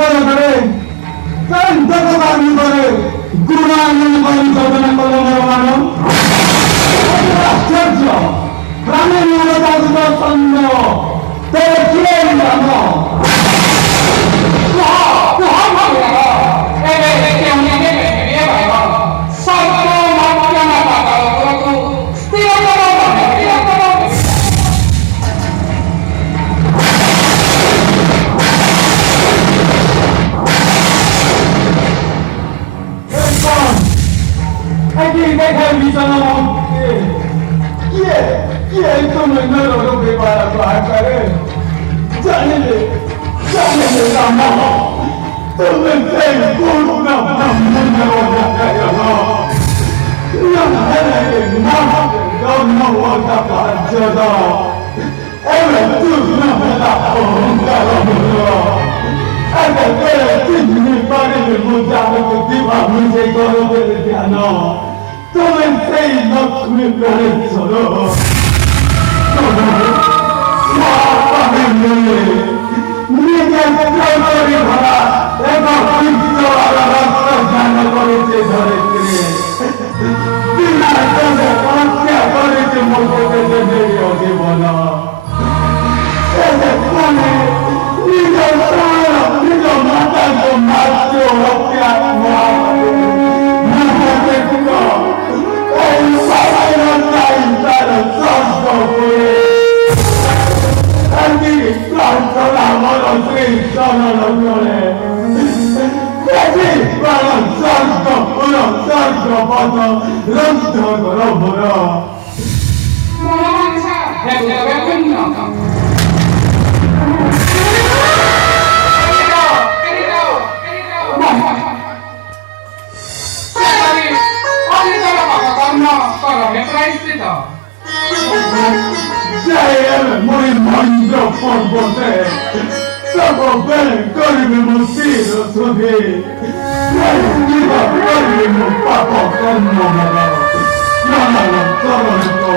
করে দাবি করে গুরুমানি যোজনা করল মানব আশ্চর্য গ্রামের চন্দ্র deja mi sana ये तो मैं न लोगों के बारे में बात करे जाने ले रामा तुम्हें से गुरु ना ना हो जाता है ना ना हो जाता है जदा ऐसे तू ना बता होगा अगर तेरे जिंदगी बारे में मुझे तो दीवार मुझे करो तेरे ध्यान तुम्हें से लख में प्यारे चलो নিজে চৌধুরী ভরা এবং রাস্তা জান করেছে ধরেছে বিনা চলে হত্যা করেছে মুখে বেরিয়ে জীবন নিজ মাতাকে মারছে হত্যা muy mangiò por te Stavo bene con il mio moschino su di Viva con il mio papà con nome non sono il tuo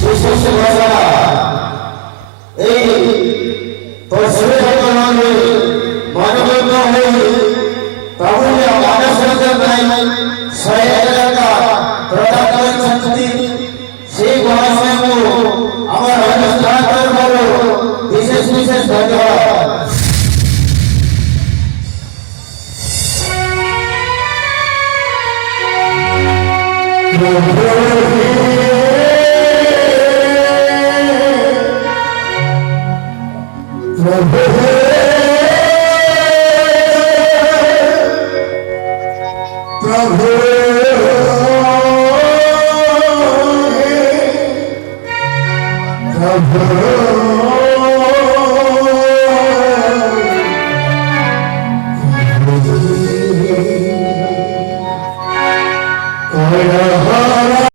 Questo si passerà e possiamo noi মানবতা হয়ে তাহলে আমাদের সাথে নাই সহায়তা প্রদান করেছেন সেই মহাশয়কে আমার অনুষ্ঠান করবো বিশেষ বিশেষ ধন্যবাদ Prabhu